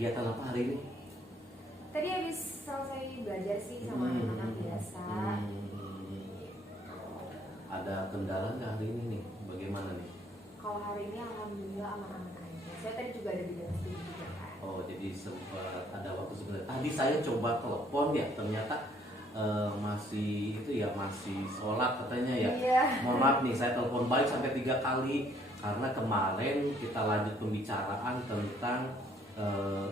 kegiatan apa hari ini? Tadi habis selesai belajar sih sama anak-anak biasa. Ada kendala nggak hari ini nih? Bagaimana nih? Kalau hari ini alhamdulillah aman-aman aja. Saya tadi juga ada di dalam studio juga kan. Oh, jadi sempat ada waktu sebentar. Tadi saya coba telepon ya, ternyata masih itu ya, masih sholat katanya ya. Iya. Mohon maaf nih, saya telepon balik sampai 3 kali karena kemarin kita lanjut pembicaraan tentang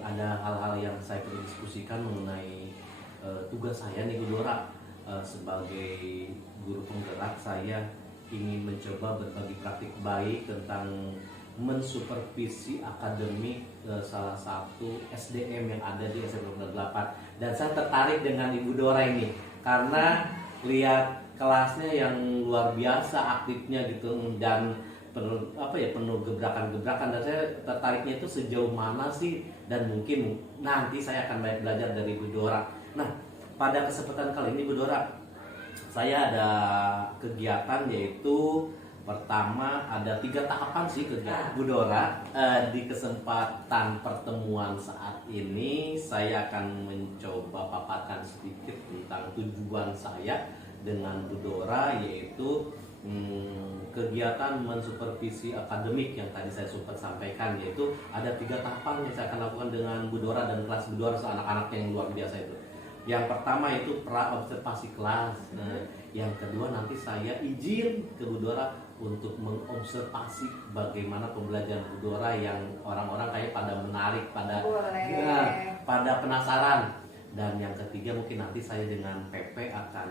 ada hal-hal yang saya perlu diskusikan mengenai tugas saya nih Bu Dora. Sebagai guru penggerak, saya ingin mencoba berbagi praktik baik tentang mensupervisi akademik salah satu SDM yang ada di SMP 8. Dan saya tertarik dengan Ibu Dora ini karena lihat kelasnya yang luar biasa aktifnya gitu, dan penuh gebrakan-gebrakan, dan saya tertariknya itu sejauh mana sih, dan mungkin nanti saya akan banyak belajar dari Bu Dora. Nah, pada kesempatan kali ini Bu Dora, saya ada kegiatan, yaitu pertama ada 3 tahapan sih kegiatan Bu Dora. Di kesempatan pertemuan saat ini saya akan mencoba paparkan sedikit tentang tujuan saya dengan Bu Dora, yaitu kegiatan mensupervisi akademik yang tadi saya sempat sampaikan, yaitu ada 3 tahapan yang saya akan lakukan dengan Bu Dora dan kelas Bu Dora anak-anak yang luar biasa itu. Yang pertama itu pra-observasi kelas. Nah, yang kedua nanti saya izin ke Bu Dora untuk mengobservasi bagaimana pembelajaran Bu Dora yang orang-orang kayak pada menarik, pada penasaran. Dan yang ketiga mungkin nanti saya dengan PP akan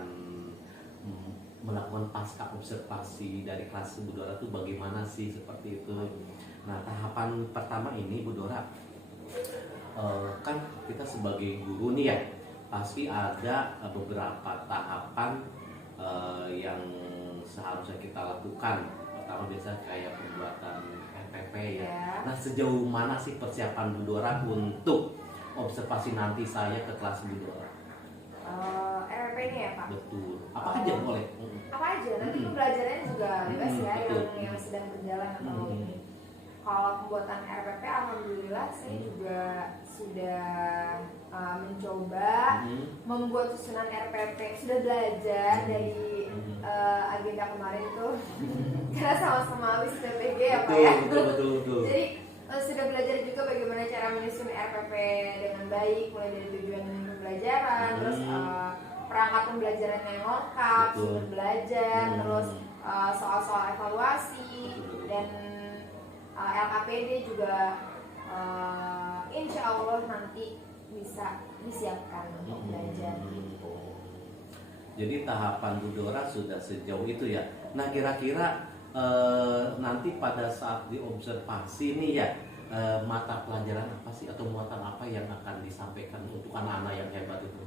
melakukan pasca observasi dari kelas Bu Dora itu bagaimana sih, seperti itu. Nah, tahapan pertama ini Bu Dora, kan kita sebagai guru nih ya, pasti ada beberapa tahapan yang seharusnya kita lakukan. Pertama biasa kayak pembuatan RPP ya. Nah, sejauh mana sih persiapan Bu Dora untuk observasi nanti saya ke kelas Bu Dora? RPP ini ya Pak? Betul. Apa aja boleh? Apa aja? Nanti pembelajarannya juga bebas ya, yang sedang berjalan atau kalau pembuatan RPP, alhamdulillah saya juga sudah mencoba membuat susunan RPP, sudah belajar dari agenda kemarin tuh karena sama-sama habis PPG ya Pak ya. Betul. Jadi sudah belajar juga bagaimana cara menyusun RPP dengan baik, mulai dari tujuan pembelajaran, terus perangkat pembelajarannya yang lengkap, sumber belajar, terus soal-soal evaluasi, dan LKPD juga insya Allah nanti bisa disiapkan untuk belajar gitu. Jadi tahapan Bu Dora sudah sejauh itu ya. Nah, kira-kira nanti pada saat diobservasi nih ya, mata pelajaran apa sih atau muatan apa yang akan disampaikan untuk anak-anak yang hebat itu?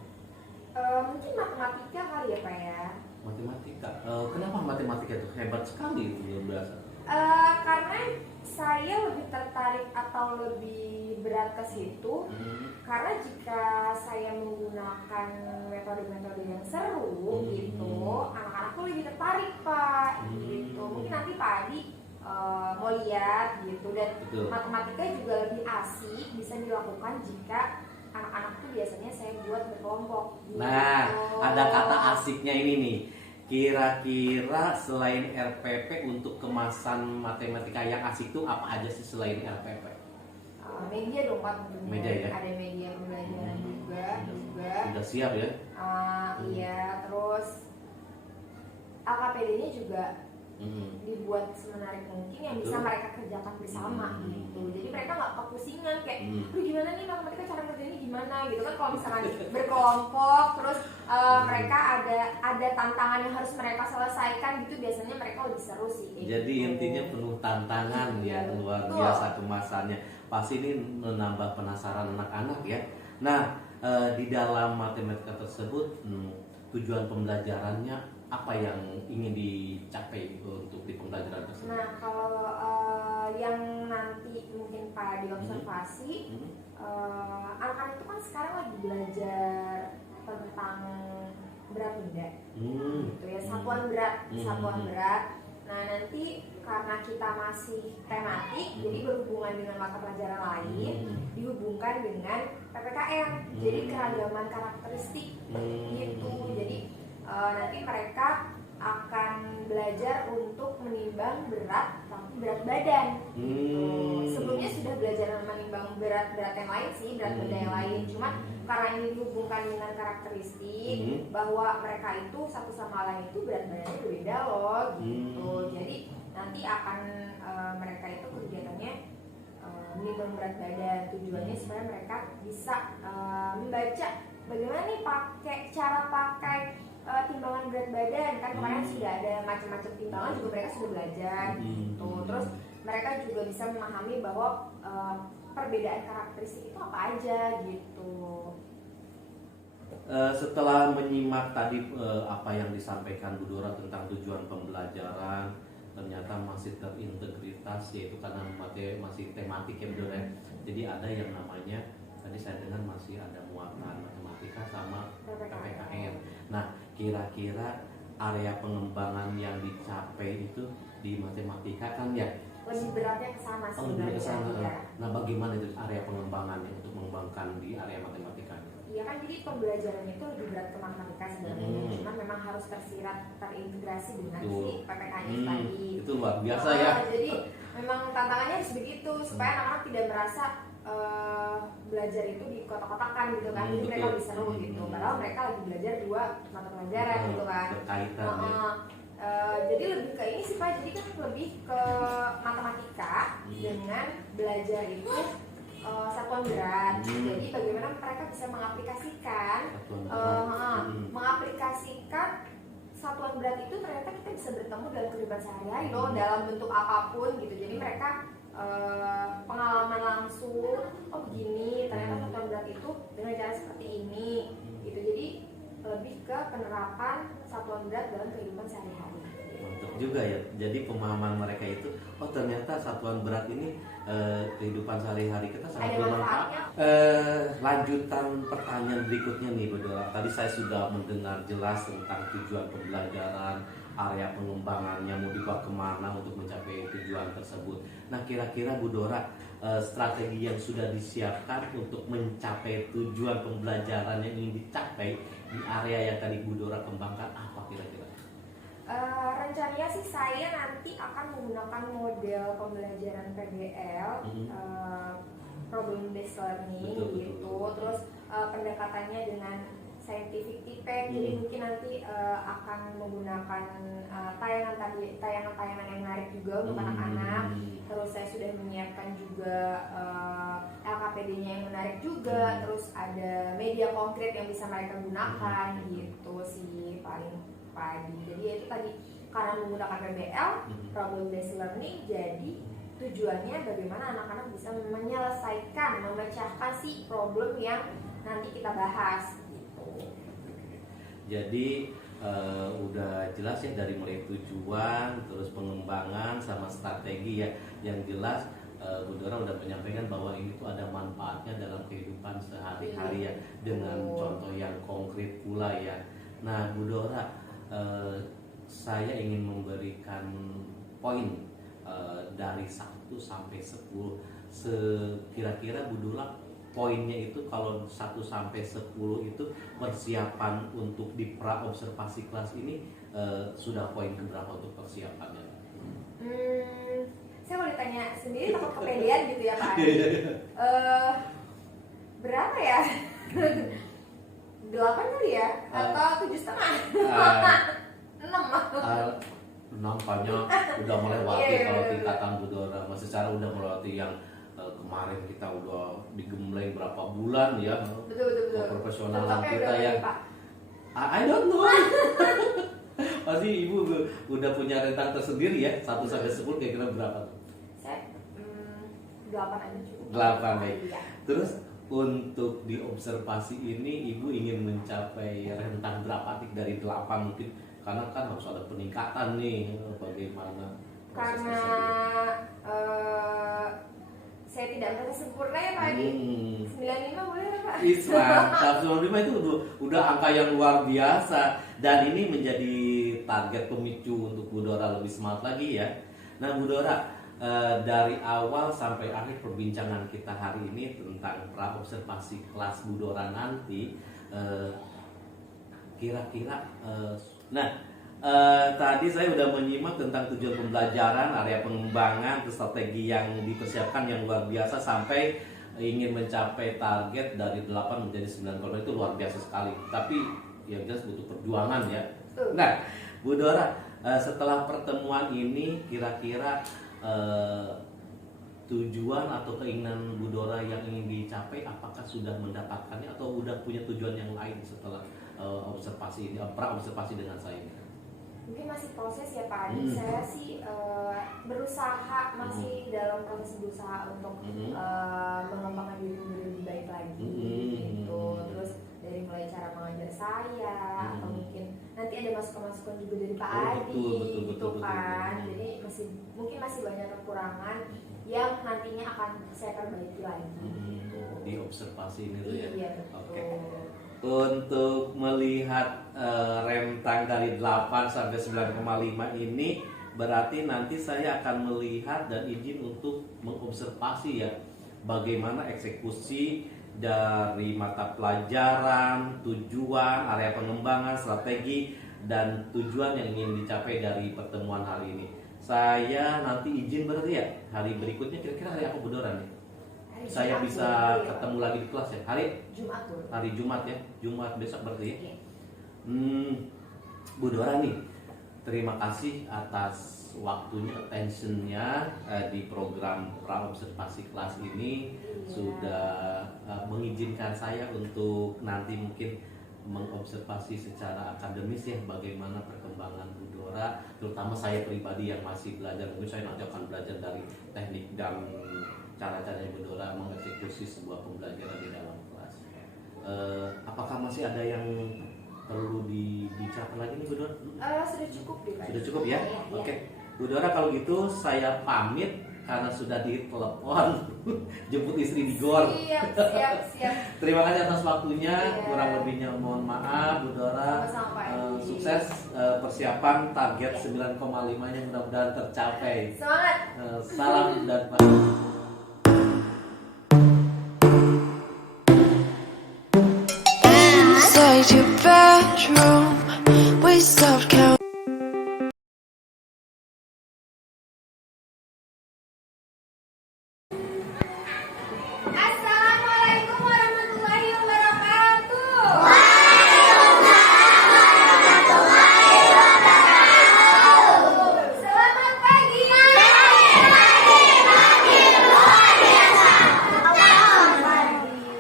Mungkin matematika kali ya Pak ya. Matematika. Kenapa matematika itu hebat sekali itu luar biasa? Karena saya lebih tertarik atau lebih berat ke situ, karena jika saya menggunakan metode-metode yang seru gitu, anak-anak tuh lebih tertarik Pak gitu. Mungkin nanti Pak Adi mau lihat gitu, dan matematika juga lebih asik bisa dilakukan jika anak-anak tuh biasanya saya buat berkelompok gitu. Nah, ada kata asiknya ini nih. Kira-kira selain RPP untuk kemasan matematika yang asik itu apa aja sih selain RPP? Media dong Pak tentunya. Media ya? Ada media pembelajaran juga. Sudah siap ya? Iya, terus LKPD-nya juga dibuat semenarik mungkin yang bisa mereka kerjakan bersama gitu. Jadi mereka nggak kepusingan kayak, gimana nih matematika cara kerjanya gimana gitu kan. Kalau misalkan berkelompok terus mereka ada tantangan yang harus mereka selesaikan gitu, biasanya mereka lebih seru sih. Jadi gitu. intinya penuh tantangan ya, luar biasa kemasannya. Pasti ini menambah penasaran anak-anak ya. Nah, di dalam matematika tersebut tujuan pembelajarannya apa yang ingin dicapai untuk di pembelajaran tersebut? Nah, kalau yang nanti mungkin Pak diobservasi, anak-anak itu kan sekarang lagi belajar tentang berat benda, gitu ya, satuan berat. Nah nanti karena kita masih tematik, jadi berhubungan dengan mata pelajaran lain, dihubungkan dengan PPKN. Jadi keragaman karakteristik gitu. Jadi nanti mereka akan belajar untuk menimbang berat tapi berat badan. Sebelumnya sudah belajar menimbang berat yang lain sih, berat badan yang lain. Cuma karena ini dihubungkan dengan karakteristik bahwa mereka itu satu sama lain itu berat badannya berbeda loh gitu. Jadi nanti akan mereka itu kegiatannya menimbang berat badan. Tujuannya supaya mereka bisa membaca bagaimana nih cara pakai timbangan berat badan. Kan kemarin sudah ada macam-macam timbangan juga mereka sudah belajar gitu. Terus mereka juga bisa memahami bahwa perbedaan karakteristik itu apa aja gitu. Setelah menyimak tadi apa yang disampaikan Bu Dora tentang tujuan pembelajaran, ternyata masih terintegritas, yaitu karena masih tematik ya Bu Dora. Jadi ada yang namanya tadi saya dengar masih ada muatan matematika sama PPKN. Nah, kira-kira area pengembangan yang dicapai itu di matematika kan ya lebih beratnya ke sana sebenarnya. Ya. Nah, bagaimana itu area pengembangannya untuk mengembangkan di area matematikanya? Iya kan, jadi pembelajarannya itu lebih berat ke matematika sebenarnya. Cuma memang harus terintegrasi dengan si PPK-nya tadi. Itu luar biasa ya. Jadi memang tantangannya harus begitu supaya anak-anak tidak merasa belajar itu di kotak-kotakan gitu kan. Jadi mereka lebih seru gitu. Padahal mereka lagi belajar dua mata pelajaran gitu kan. Berkaitan ya. Jadi lebih ke ini sih Pak, jadi kan lebih ke matematika dengan belajar itu satuan berat. Jadi bagaimana mereka bisa mengaplikasikan satuan berat itu ternyata kita bisa bertemu dalam kehidupan sehari-hari loh, dalam bentuk apapun gitu. Jadi mereka pengalaman langsung, oh begini ternyata satuan berat itu dengan cara seperti ini gitu. Jadi lebih ke penerapan satuan berat dalam kehidupan sehari-hari. Mantap juga ya. Jadi pemahaman mereka itu, oh ternyata satuan berat ini kehidupan sehari-hari kita sangat bermanfaat. Lanjutan pertanyaan berikutnya nih Bu Dora. Tadi saya sudah mendengar jelas tentang tujuan pembelajaran, area pengembangannya, mau dibawa kemana untuk mencapai tujuan tersebut. Nah, kira-kira Bu Dora, strategi yang sudah disiapkan untuk mencapai tujuan pembelajaran yang ingin dicapai di area yang tadi Bu Dora kembangkan apa kira-kira? Rencananya sih saya nanti akan menggunakan model pembelajaran PBL, problem based learning gitu. Terus pendekatannya dengan scientific type. Jadi mungkin nanti akan menggunakan tayangan-tayangan yang menarik juga untuk anak-anak. Terus saya sudah menyiapkan juga LKPD-nya yang menarik juga. Terus ada media konkret yang bisa mereka gunakan gitu sih paling pagi. Jadi itu tadi karena menggunakan PBL, problem based learning, jadi tujuannya bagaimana anak-anak bisa menyelesaikan, memecahkan si problem yang nanti kita bahas gitu. Jadi udah jelas ya dari mulai tujuan, terus pengembangan sama strategi ya. Yang jelas Bu Dora udah menyampaikan bahwa ini tuh ada manfaatnya dalam kehidupan sehari-hari ya, dengan contoh yang konkret pula ya. Nah Bu Dora, saya ingin memberikan poin dari 1 sampai 10. Kira-kira Bu Dora poinnya itu kalau 1 sampai 10 itu persiapan untuk di pra observasi kelas ini sudah poin keberapa untuk persiapannya? Saya mau ditanya sendiri takut kepedean gitu ya Pak. Berapa ya? 8 kali ya? Atau 7,5? 6 Nampaknya udah melewati kalau tingkatan Bu Dora. Secara udah melewati yang kemarin kita udah digembleng berapa bulan ya. Betul. Profesionalan kita ya. I don't know. Pasti Ibu udah punya rentang tersendiri ya. 1 sampai 10 kira-kira berapa tuh? Saya 8 aja cukup. 8 baik. Terus untuk di observasi ini Ibu ingin mencapai rentang berapa dari 8 mungkin, karena kan harus ada peningkatan nih, bagaimana karena saya tidak merasa sempurna ya Pak Adi. 95 boleh ya Pak? Mantap, 95 itu udah angka yang luar biasa, dan ini menjadi target pemicu untuk Bu Dora lebih semangat lagi ya. Nah Bu Dora, dari awal sampai akhir perbincangan kita hari ini tentang pra observasi kelas Bu Dora nanti, kira-kira, tadi saya udah menyimak tentang tujuan pembelajaran, area pengembangan, strategi yang dipersiapkan yang luar biasa sampai ingin mencapai target dari 8 menjadi 9 korban, itu luar biasa sekali. Tapi ya jelas butuh perjuangan ya. Nah, Bu Dora, setelah pertemuan ini kira-kira tujuan atau keinginan Bu Dora yang ingin dicapai apakah sudah mendapatkannya atau udah punya tujuan yang lain setelah observasi ini, pra observasi dengan saya ini? Mungkin masih proses ya Pak Adi. Saya sih berusaha, masih dalam proses berusaha untuk mengembangkan diri lebih baik lagi gitu. Terus dari mulai cara mengajar saya atau mungkin nanti ada masukan-masukan juga dari Pak Adi gitu kan. Jadi mungkin masih banyak kekurangan yang nantinya akan saya perbaiki lagi gitu. Di observasi ini tuh ya. Iya betul. Oke. Untuk melihat rentang dari 8 sampai 9,5 ini berarti nanti saya akan melihat dan izin untuk mengobservasi ya bagaimana eksekusi dari mata pelajaran, tujuan, area pengembangan, strategi dan tujuan yang ingin dicapai dari pertemuan hari ini. Saya nanti izin berarti ya hari berikutnya, kira-kira hari apa Bu Dora nih? Saya bisa ketemu lagi di kelas ya hari Jumat tuh. Hari Jumat ya, Jumat besok berarti ya. Iya. Bu Dora nih, terima kasih atas waktunya, attentionnya di program pra observasi kelas ini. Sudah mengizinkan saya untuk nanti mungkin mengobservasi secara akademis ya bagaimana perkembangan Bu Dora, terutama saya pribadi yang masih belajar. Mungkin saya nanti akan belajar dari teknik dan cara-cara Bu Dora mengeksekusi sebuah pembelajaran di dalam kelas. Apakah masih ada yang perlu dibicarakan lagi nih Bu Dora? Sudah cukup deh Pak. Sudah cukup ya? Iya. Oke. Bu Dora kalau gitu saya pamit karena sudah ditelepon jemput istri di GOR. Siap. Terima kasih atas waktunya. Iya. Kurang lebihnya mohon maaf Bu Dora. Sama-sama, Pak Edi. Sukses persiapan target 9,5 nya mudah-mudahan tercapai. Semangat. Salam dan Inside your bedroom, we stopped counting. Assalamualaikum warahmatullahi wabarakatuh. Selamat pagi.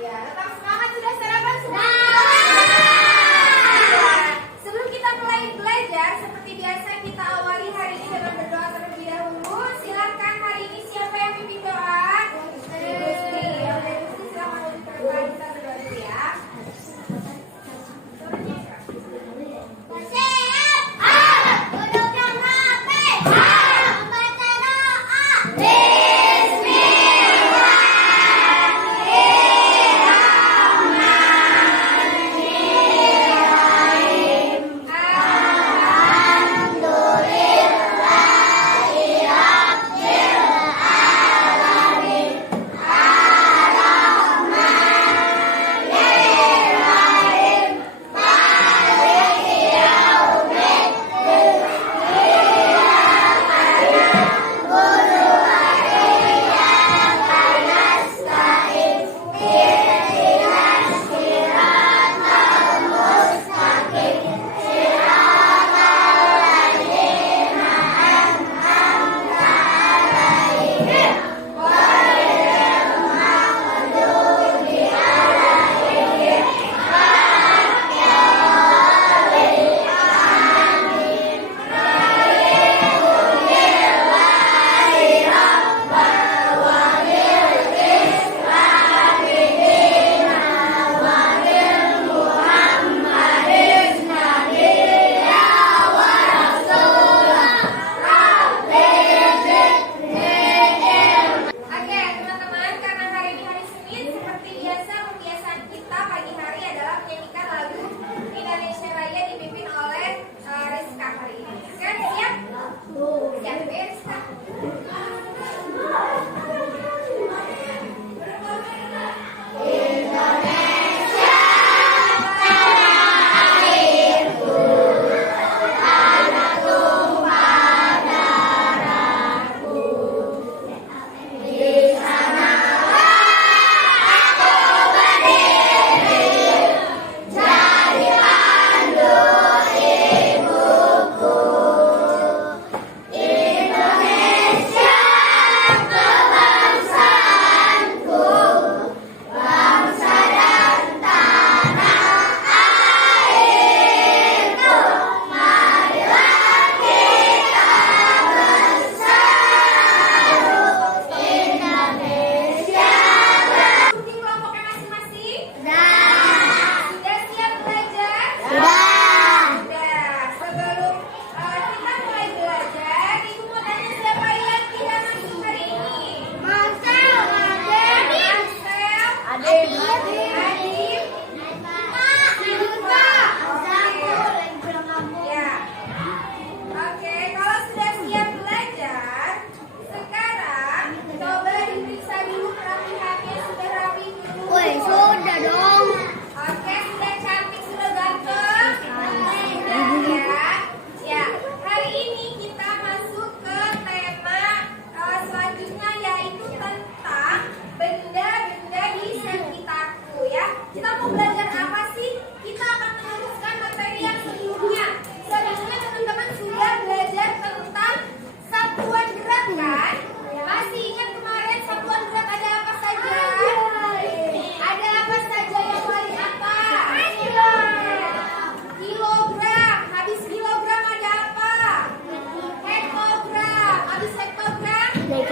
Iya, tetap semangat, sudah sarapan semua?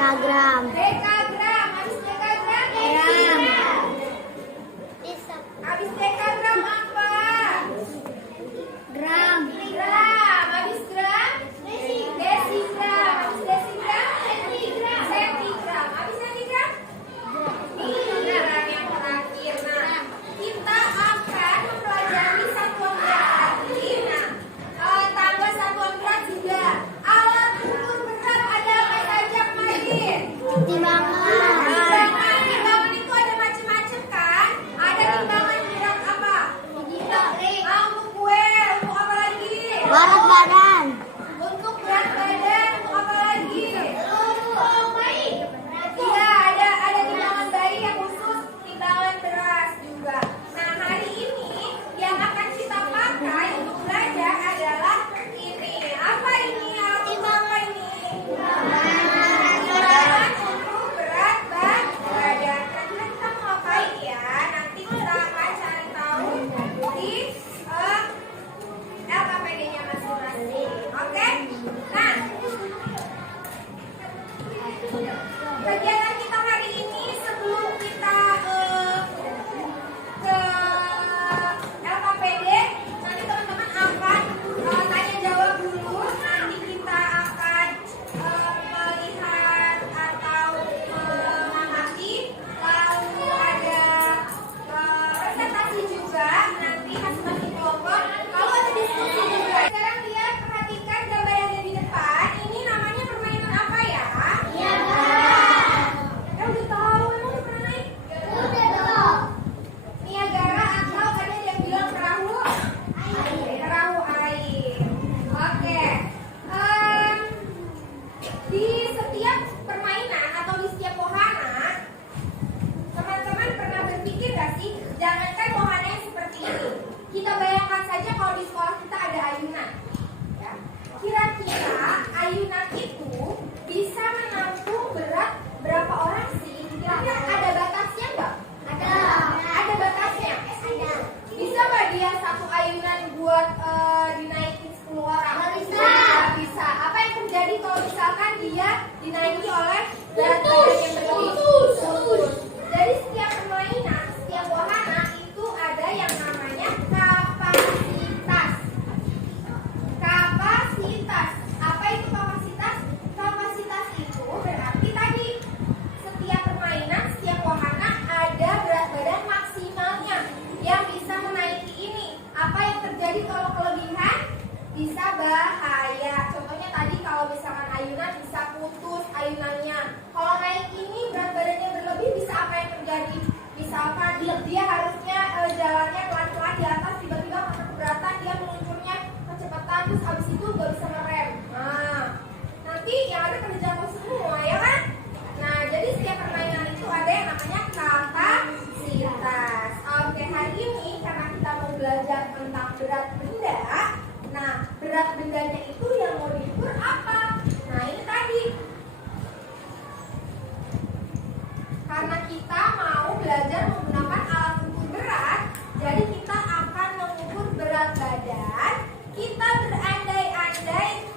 Dekagram. Dekagram. Habis dekagram Gram. Habis dekagram apa? Gram. Gram. Habis gram? Desigram. Habis desigram? Sentigram. Habis sentigram? Miligram yang terakhir. Nah, kita akan mempelajari satuan berat lagi. Nah, tambah satuan berat juga. Alat ukur berat ada apa saja kemarin? Timbangan. Timbangan itu ada macam-macam kan? Ada timbangan berat apa? Untuk kue, untuk apa lagi? Berat badan. Untuk berat badan, untuk apa lagi? Iya, ada timbangan bayi yang khusus, timbangan beras juga. Nah, hari ini yang akan kita pakai untuk belajar adalah ini. Apa ini? Alat ukur apa ini? Timbangan untuk berat badan. Kira-kira kita mau ngapain ya? Nanti kita akan cari tahu di LKPD-nya masing-masing. Oke? Nah, kegiatan kita hari ini sebelum kita ke LKPD, nanti teman-teman akan tanya jawab dulu. Nanti kita akan melihat atau mengamati, lalu ada presentasi juga. Nanti masing-masing kelompok. Lalu ada diskusi juga. Sekarang lihat, perhatikan gambar yang ada di depan. Ini namanya permainan apa ya? Udah tahu, emang udah pernah naik? Niagara atau ada yang bilang perahu? Perahu air. Oke. Di setiap permainan atau di setiap wahana, teman-teman pernah berpikir gak sih? Jangankan wahana yang seperti ini. Kita bayangkan saja kalau di sekolah kita ada ayunan. Ya. Kira-kira ayunan itu bisa menampung berat berapa orang sih? Kira-kira ada batasnya nggak? Ada batasnya? Bisa nggak dia satu ayunan buat dinaikin 10 orang? Nggak bisa. Apa yang terjadi kalau misalkan dia dinaiki oleh berat badan yang berlebih? Putus. Jadi setiap permainan, setiap wahana itu ada yang namanya kapasitas. Kapasitas. Apa itu kapasitas? Kapasitas itu berarti tadi setiap permainan, setiap wahana ada berat badan maksimalnya yang bisa menaiki ini. Apa yang terjadi kalau kelebihan? Bisa bahaya. Contohnya tadi kalau misalkan ayunan bisa putus ayunannya. Kalau naik ini berat badannya berlebih bisa apa yang terjadi? Misalkan dia harusnya jalannya pelan-pelan di atas, tiba-tiba karena keberatan dia meluncurnya kecepatan, terus habis itu nggak bisa ngerem. Nah, nanti yang ada kena jatuh semua ya kan? Nah, jadi setiap permainan itu ada yang namanya kapasitas. Oke, hari ini karena kita mau belajar tentang berat benda, nah berat bendanya itu yang mau diukur apa? Nah, ini tadi. Karena kita mau belajar menggunakan alat ukur berat, jadi kita akan mengukur berat badan. Kita berandai-andai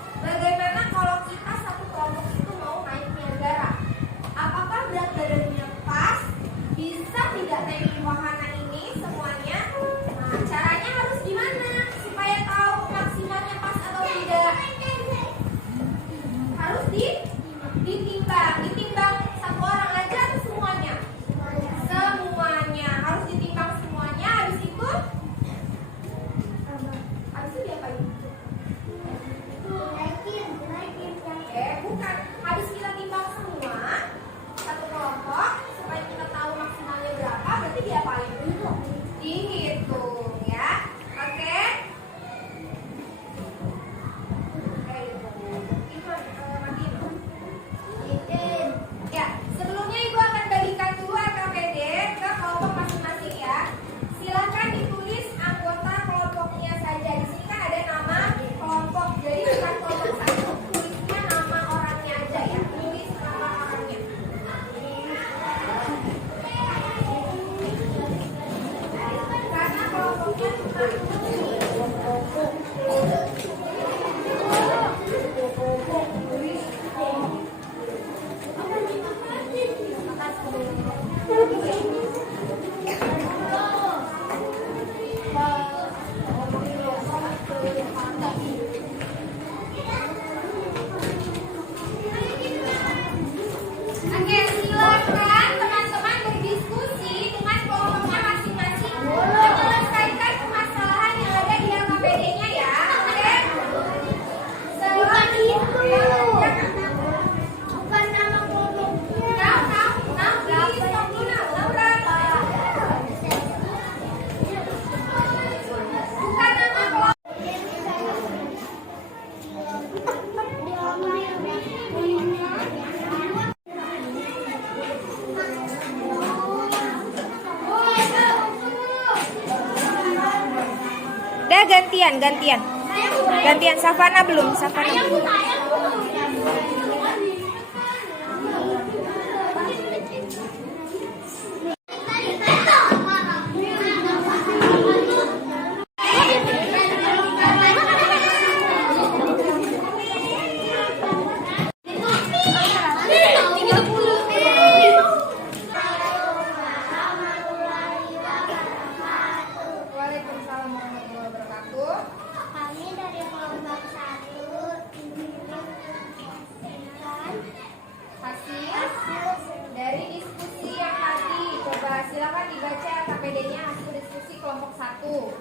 Gantian. Savana belum. Waalaikumsalam warahmatullahi wabarakatuh. Kami dari kelompok 1 Hasil dari diskusi yang tadi. Coba silakan dibaca KPD-nya hasil diskusi kelompok 1.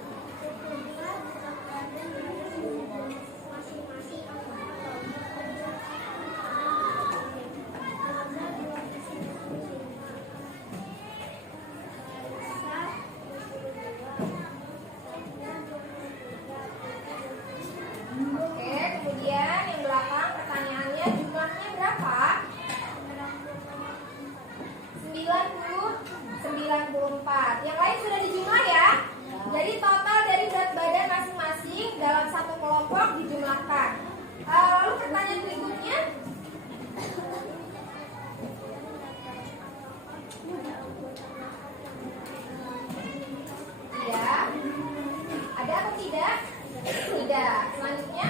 Oke, kemudian yang belakang pertanyaannya jumlahnya berapa? 94. Yang lain sudah dijumlah ya? Jadi total dari berat badan masing-masing dalam satu kelompok dijumlahkan. Lalu pertanyaan berikutnya, ya, ada atau tidak? Tidak. Selanjutnya,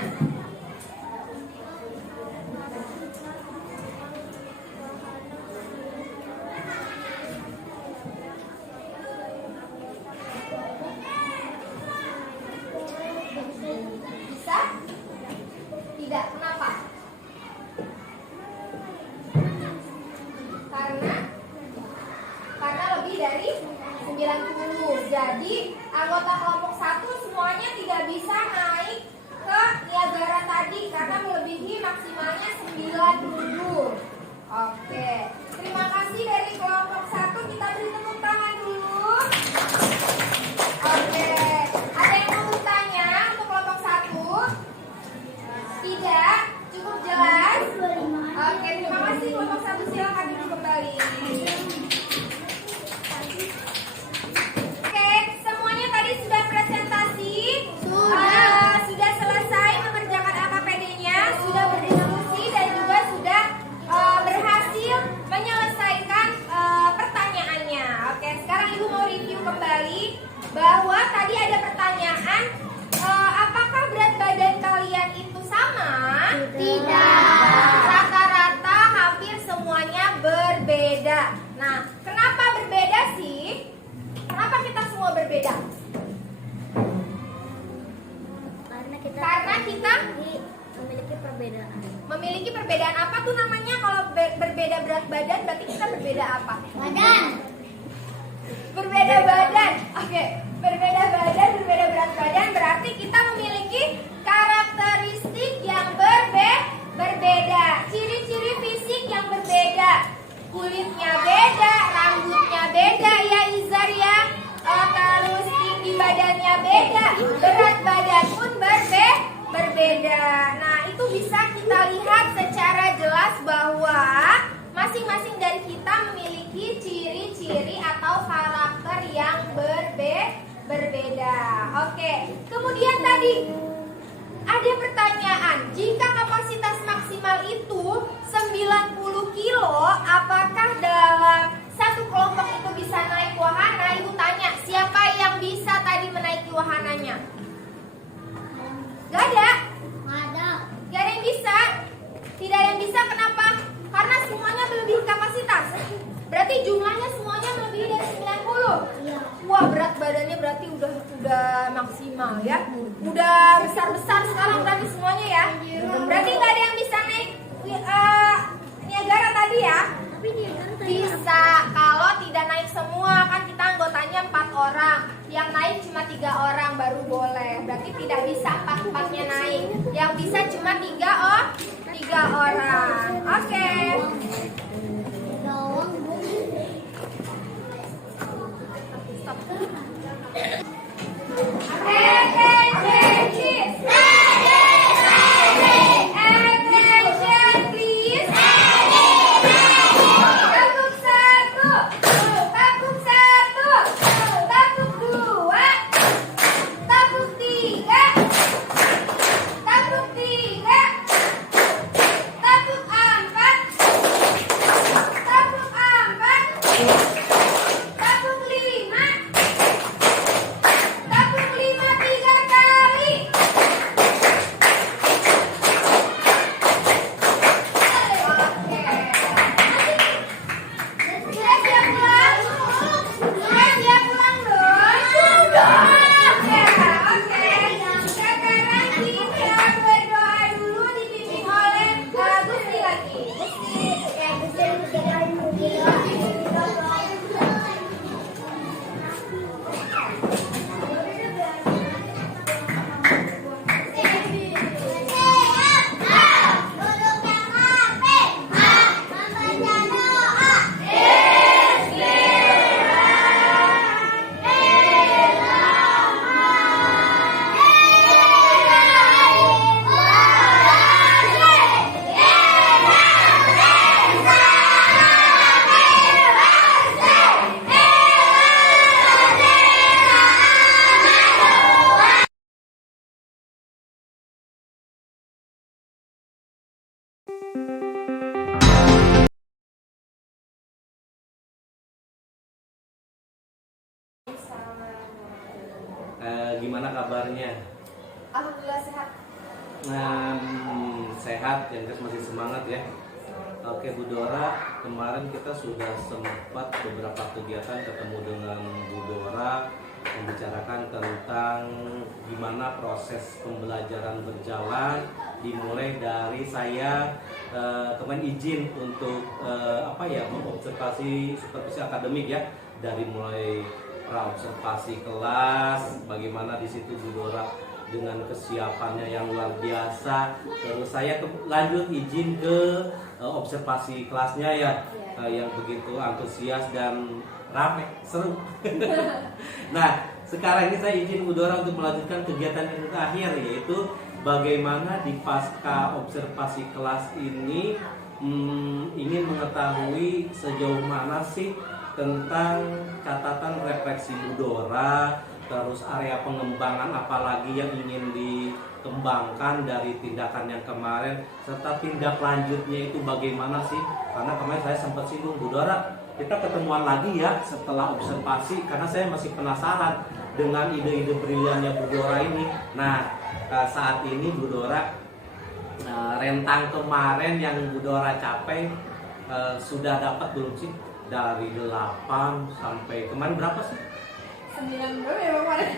bisa? Tidak. Kenapa? Karena lebih dari 90. Jadi anggota kelompok 1 semuanya tidak bisa naik ke Niagara tadi karena melebihi maksimalnya 90. Oke. Terima kasih dari kelompok 1. Kita beri tepuk tangan dulu. Oke. Ada yang mau bertanya untuk kelompok 1? Tidak? Cukup jelas? Oke, terima kasih kelompok 1. Silakan duduk kembali. Oke, semuanya tadi sudah presentasi? Sudah selesai mengerjakan LKPD-nya, sudah berdiskusi dan juga sudah berhasil menyelesaikan pertanyaannya. Oke, sekarang Ibu mau review kembali bahwa tadi ada pertanyaan, apakah berat badan kalian itu sama? Tidak. Rata-rata hampir semuanya berbeda. Nah, kenapa berbeda sih? Kenapa kita semua berbeda? Karena kita memiliki perbedaan. memiliki perbedaan apa tuh namanya? Kalau berbeda berat badan berarti kita berbeda apa? Badan. Berbeda badan. Oke, berbeda badan, berbeda berat badan berarti kita memiliki karakteristik yang berbeda. Ciri-ciri fisik yang berbeda. Kulitnya beda, rambutnya beda ya Izar ya. Terus tinggi badannya beda, berat badan pun berbeda. Nah, itu bisa kita lihat secara jelas bahwa masing-masing dari kita memiliki ciri-ciri atau karakter yang berbeda. Oke, kemudian tadi ada pertanyaan, jika kapasitas maksimal itu 90 kilo, apakah dalam satu kelompok itu bisa naik wahana? Ibu tanya, siapa yang bisa tadi menaiki wahananya? Gak ada? Gak ada yang bisa? Tidak ada yang bisa, kenapa? Karena semuanya melebihi kapasitas. Berarti jumlahnya semuanya melebihi dari 90. Wah, berat badannya berarti udah maksimal ya. Udah besar-besar sekarang berarti semuanya ya. Berarti nggak ada yang bisa naik Niagara tadi ya. Bisa kalau tidak naik semua, kan kita anggotanya 4 orang. Yang naik cuma 3 orang baru boleh. Berarti tidak bisa 4-4-nya naik. Yang bisa cuma 3 orang. Oke. Attention please. Takut 1, takut 1, takut 2, takut 3, Gimana kabarnya? Alhamdulillah sehat. Sehat, yang masih semangat ya. Oke Bu Dora, kemarin kita sudah sempat beberapa kegiatan ketemu dengan Bu Dora, membicarakan tentang gimana proses pembelajaran berjalan, dimulai dari saya kemarin izin untuk mengobservasi supervisi akademik ya, dari mulai praobservasi kelas, bagaimana di situ Bu Dora dengan kesiapannya yang luar biasa. Terus saya lanjut izin ke observasi kelasnya ya, yang begitu antusias dan ramai, seru. Nah, sekarang ini saya izin Bu Dora untuk melanjutkan kegiatan yang terakhir, yaitu bagaimana di pasca observasi kelas ini ingin mengetahui sejauh mana sih tentang catatan refleksi Bu Dora, terus area pengembangan apalagi yang ingin dikembangkan dari tindakan yang kemarin, serta tindak lanjutnya itu bagaimana sih? Karena kemarin saya sempat singgung Bu Dora, kita ketemuan lagi ya setelah observasi, karena saya masih penasaran dengan ide-ide briliannya Bu Dora ini. Nah, saat ini Bu Dora, rentang kemarin yang Bu Dora capai sudah dapat belum sih? Dari 8 sampai kemarin berapa sih? 9 berapa ya kemarin?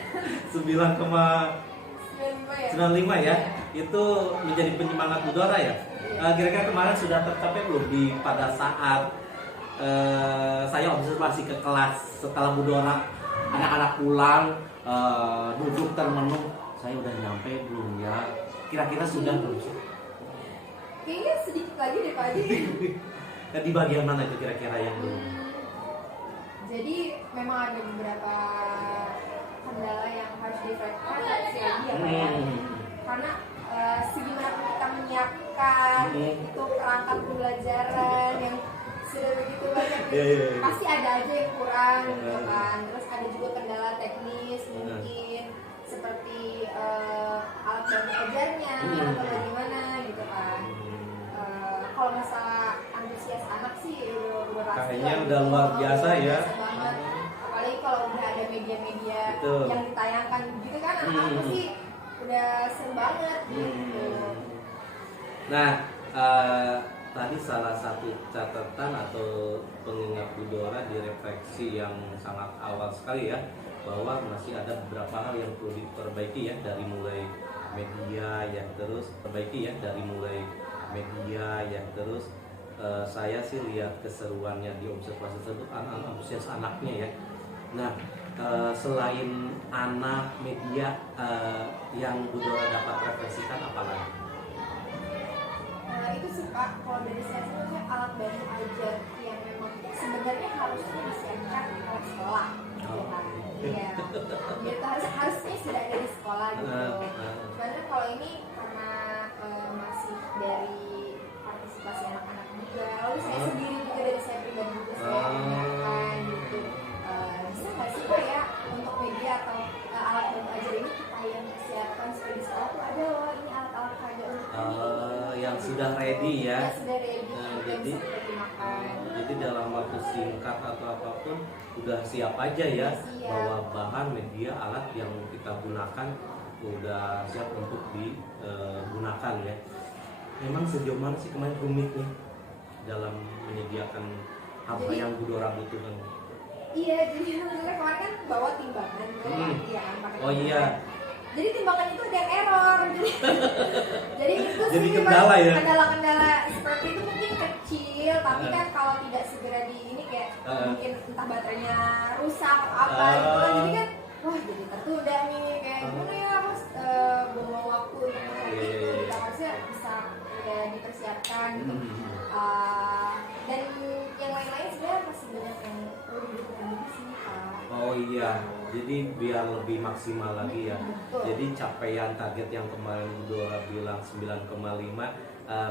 9,95 ya. Itu menjadi penyemangat Bu Dora ya. Kira-kira kemarin sudah tercapai belum pada saat saya observasi ke kelas setelah Bu Dora anak-anak pulang duduk termenung, saya udah nyampe belum ya? Kira-kira sudah belum sih? Kayaknya sedikit lagi deh Pak Haji. Di bagian mana itu kira-kira yang belum? Jadi memang ada beberapa kendala yang harus direfleksi lagi ya Pak ya. Karena segimanapun kita menyiapkan itu perangkat pembelajaran yang sudah begitu banyak, pasti ada aja yang kurang gitu kan. Terus ada juga kendala teknis mungkin seperti alat bantu ajarnya atau bagaimana gitu kan. Kalau masalah antusias anak sih udah pasti kayaknya udah luar biasa ya. Banget. Apalagi kalau udah ada media-media yang ditayangkan gitu kan, anak-anak pasti udah seru banget gitu. Nah, tadi salah satu catatan atau pengingat Bu Dora di refleksi yang sangat awal sekali ya, bahwa masih ada beberapa hal yang perlu diperbaiki ya, dari mulai media yang terus perbaiki ya, dari mulai media yang terus saya sih lihat keseruannya di observasi tersebut, anak antusias anaknya ya. Nah, selain anak, media yang Bu Dora dapat refleksikan apa lagi? Itu sih Pak, kalau dari saya sebenarnya alat bantu ajar yang memang sebenarnya harusnya disiapkan oleh sekolah. Iya, itu harusnya sudah ada di sekolah gitu. Cuman kalau ini karena masih dari partisipasi anak-anak juga, lalu saya sendiri juga dari saya pribadi juga saya menyiapkan gitu. Bisa nggak sih Pak ya untuk media atau alat bantu ajar ini kita yang siapkan supaya di sekolah tuh ada loh ini alat-alat kayak untuk yang sudah ready ya. Ya, sudah ready, jadi dalam waktu singkat atau apapun udah siap aja ya, bahwa bahan media alat yang kita gunakan udah siap untuk digunakan ya. Memang sejauh mana sih kemarin rumitnya dalam menyediakan apa yang Bu Dora butuhkan? Iya, jadi sebenarnya kemarin kan bawa timbangan ya, oh iya. Jadi timbangan itu ada yang error. Jadi itu jadi kendala ya. Kendala-kendala seperti itu mungkin kecil, tapi kan kalau tidak segera di ini kayak mungkin entah baterainya rusak atau apa gitu kan. Jadi kan wah jadi tertunda nih, kayak gimana ya harus buang waktu untuk mencari itu. Kita harusnya bisa udah dipersiapkan gitu. Dan yang lain-lain sebenarnya masih banyak yang perlu dibutuhkan juga sih Pak. Oh iya, jadi biar lebih maksimal lagi ya. Jadi capaian target yang kemarin Bu Dora bilang 9,5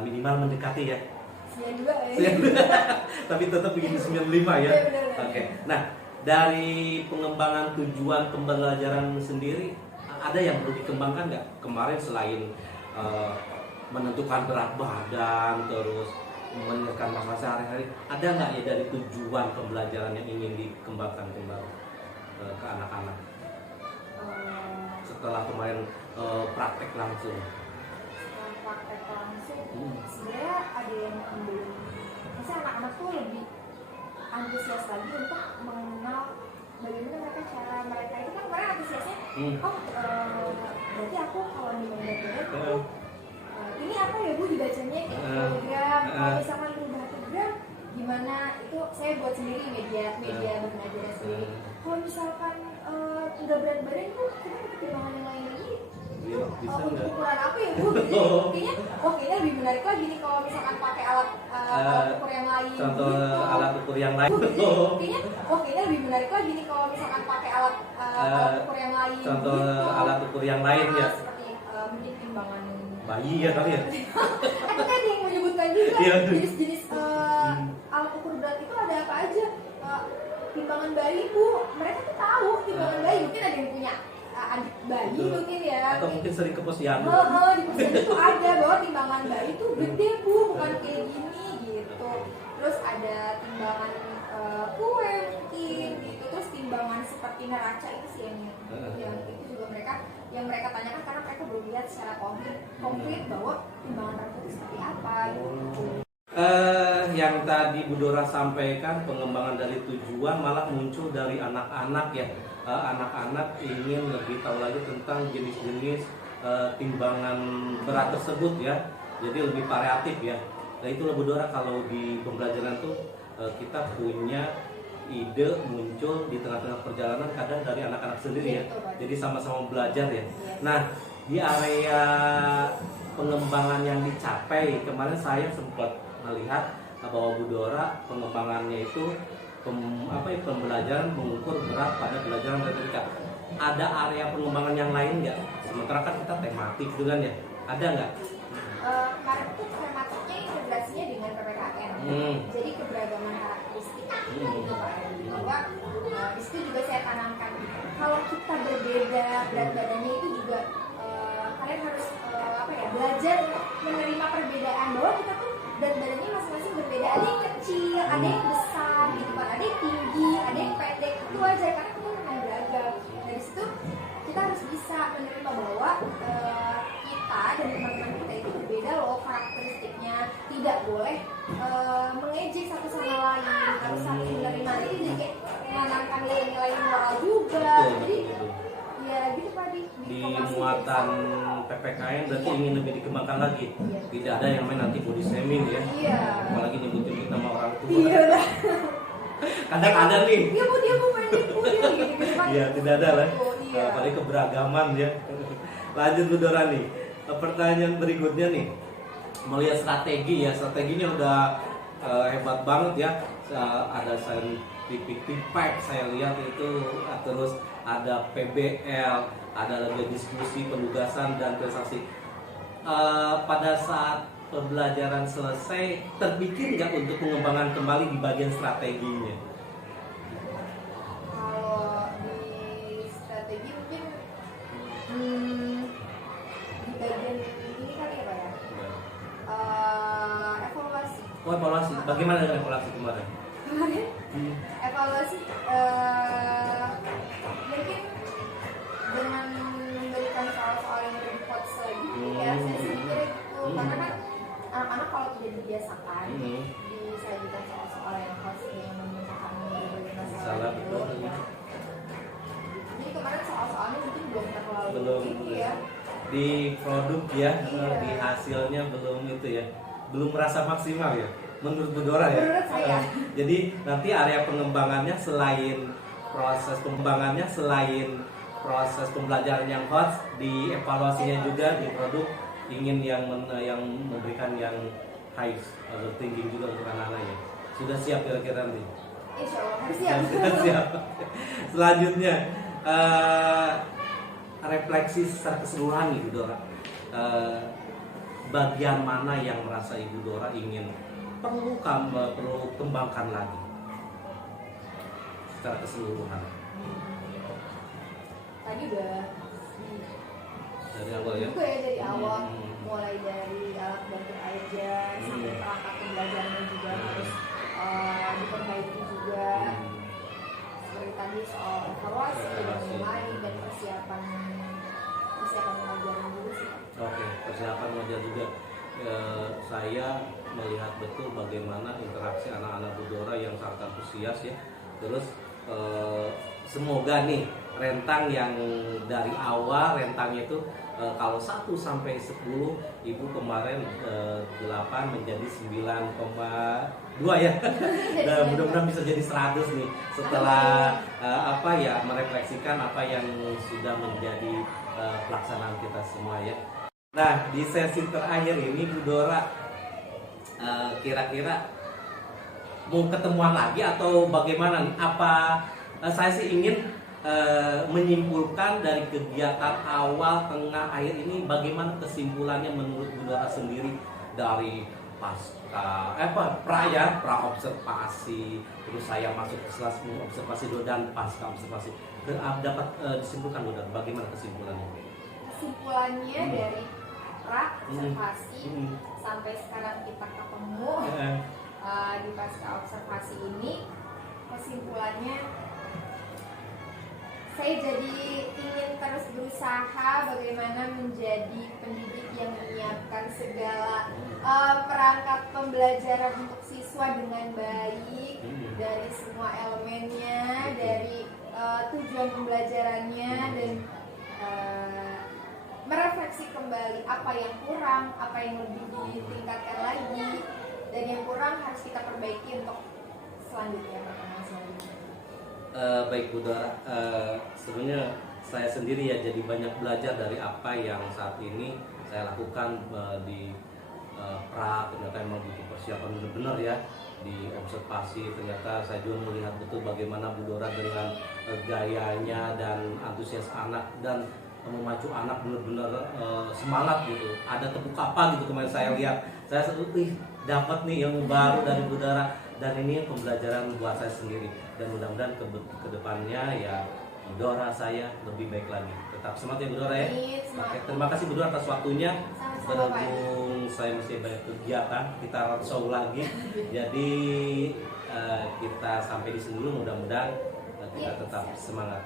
minimal mendekati ya. 92 ya. Tapi tetap bikin 95 ya. Oke. Nah, dari pengembangan tujuan pembelajaran sendiri ada yang perlu dikembangkan nggak? Kemarin selain menentukan berat badan, terus menekan masalah sehari-hari, ada nggak ya dari tujuan pembelajaran yang ingin dikembangkan kembali ke anak-anak? setelah kemarin praktek langsung? Setelah praktek langsung, sebenarnya ada yang belum. Misalnya anak-anak tuh lebih antusias lagi untuk mengenal bagaimana cara mereka itu kan kemarin antusiasnya. Berarti aku kalau di berat badan ini apa ya Bu dibacanya kayak kilogram. Kalau misalkan berubah kilogram gimana itu saya buat sendiri media belajar sendiri. Kalau misalkan udah berat badan tuh kita ada pertimbangan yang lain lagi. Untuk ukuran apa ya Bu? Kayaknya lebih menarik lagi nih kalau misalkan pakai alat ukur yang lain. Contoh gitu. alat ukur yang lain. Kayaknya lebih menarik lagi nih kalau misalkan pakai alat ukur yang lain. Contoh gitu. alat ukur yang lain ya. Seperti mungkin timbangan Bayi ya kali ya. Ada kan yang menyebutkan juga Iya. jenis-jenis alat ukur berat itu ada apa aja. Timbangan bayi Bu, mereka tuh tahu timbangan bayi. Mungkin ada yang punya adik bayi mungkin ya. Atau mungkin sering ke posyandu. Di posyandu tuh ada bahwa timbangan bayi tuh gede Bu, bukan kayak gini gitu. Terus ada timbangan kue mungkin gitu. Terus timbangan seperti neraca itu sih yang itu juga mereka tanyakan karena mereka belum lihat secara konkret bahwa timbangan neraca itu seperti apa gitu. Yang tadi Bu Dora sampaikan pengembangan dari tujuan malah muncul dari anak-anak ya. Anak-anak ingin lebih tahu lagi tentang jenis-jenis timbangan berat tersebut ya. Jadi lebih variatif ya. Nah itulah Bu Dora kalau di pembelajaran tuh kita punya ide muncul di tengah-tengah perjalanan kadang dari anak-anak sendiri ya. Jadi sama-sama belajar ya. Nah di area pengembangan yang dicapai kemarin saya sempat melihat bahwa Bu Dora pengembangannya itu pembelajaran mengukur berat pada pelajaran matematika. Ada area pengembangan yang lain nggak? Sementara kan kita tematik dengan ya, ada nggak? Kemarin itu tematiknya integrasinya dengan PPKN. Jadi keberagaman karakteristik itu Pak Adi. Bahwa di situ juga saya tanamkan kalau kita berbeda berat badannya itu juga kalian harus belajar menerima perbedaan bahwa kita tuh berat badannya masing-masing berbeda. Ada yang kecil, ada yang besar, gitu kan. Ada yang tinggi, ada yang pendek. Itu aja karena kita memang beragam. Dari situ kita harus bisa menerima bahwa kita dan teman-teman kita itu berbeda loh karakteristiknya. Tidak boleh mengejek satu sama lain. Harus saling menerima. Itu jadi kayak menanamkan nilai-nilai moral juga. Jadi ya gitu Pak di muatan PPKN berarti ingin lebih dikembangkan lagi. Tidak ada yang main nanti body shaming ya. Apalagi nyebut-nyebut nama orang tua. Kadang ada nih. Dia mau main gitu. Iya, tidak ada lah. Apalagi keberagaman ya. Lanjut Bu Dora nih. Pertanyaan berikutnya nih. Melihat strategi ya, strateginya udah hebat banget ya. Ada scientific impact saya lihat itu, terus ada PBL, ada lagi diskusi, penugasan dan prestasi. Pada saat pembelajaran selesai, terpikir nggak untuk pengembangan kembali di bagian strateginya? Kalau di strategi mungkin di bagian ini kali ya Pak ya. Evaluasi. Oh, evaluasi. Bagaimana dengan evaluasi kemarin? Evaluasi mungkin dengan memberikan soal-soal yang lebih coach lagi ya saya pikir itu karena kan anak-anak kalau tidak dibiasakan disajikan soal-soal yang coach yang memecahkan berbagai masalah gitu. Jadi kemarin soal-soalnya mungkin belum terlalu tinggi ya di produk ya, di hasilnya belum itu ya, belum merasa maksimal ya menurut Bu Dora ya. Menurut saya. Jadi nanti area pengembangannya selain proses pembelajaran yang hot, di evaluasinya juga di produk ingin yang memberikan yang high thinking juga untuk anak-anak ya. Sudah siap kira-kira nih? Insya Allah harus siap. Siap. Selanjutnya refleksi secara keseluruhan Ibu Dora. Bagian mana yang merasa Ibu Dora ingin perlu kembangkan lagi secara keseluruhan? Tadi udah Dari awal ya? juga ya dari awal mulai dari alat bantu aja sampai perangkat pembelajarannya juga harus diperbaiki juga seperti tadi soal evaluasi dan lain-lain dan persiapan saya melihat betul bagaimana interaksi anak-anak Budora yang sangat antusias ya. Terus semoga nih rentang yang dari awal rentangnya itu kalau 1 sampai 10, Ibu kemarin 8 menjadi 9,2 ya. Dan mudah-mudahan bisa jadi 100 nih setelah merefleksikan apa yang sudah menjadi pelaksanaan kita semua ya. Nah, di sesi terakhir ini Bu Dora kira-kira mau ketemuan lagi atau bagaimana nih? Apa saya sih ingin menyimpulkan dari kegiatan awal, tengah, akhir ini bagaimana kesimpulannya menurut Bu Dora sendiri dari pasca pra observasi, terus saya masuk ke kelas observasi dulu dan pasca observasi dapat disimpulkan Bu Dora bagaimana kesimpulannya? Kesimpulannya dari pra observasi sampai sekarang kita ketemu di pasca observasi ini, kesimpulannya saya jadi ingin terus berusaha bagaimana menjadi pendidik yang menyiapkan segala perangkat pembelajaran untuk siswa dengan baik, dari semua elemennya, dari tujuan pembelajarannya, dan merefleksi kembali apa yang kurang, apa yang lebih ditingkatkan lagi, dan yang kurang harus kita perbaiki untuk selanjutnya. Baik Bu Dora, sebenarnya saya sendiri ya jadi banyak belajar dari apa yang saat ini saya lakukan di pra. Ternyata memang butuh persiapan benar-benar ya di observasi. Ternyata saya juga melihat betul bagaimana Bu Dora dengan gayanya dan antusias anak dan memacu anak benar-benar semangat gitu. Ada tepuk kapal gitu kemarin saya lihat. Saya sebut dapat nih ilmu baru dari Bu Dora, dan ini pembelajaran buat saya sendiri, dan mudah-mudahan ke depannya ya Bu Dora saya lebih baik lagi. Tetap semangat ya Bu Dora ya. Oke, terima kasih Bu Dora atas waktunya. Berhubung saya masih banyak kegiatan, kita roadshow lagi. Jadi kita sampai di sini dulu, mudah-mudahan kita tetap semangat.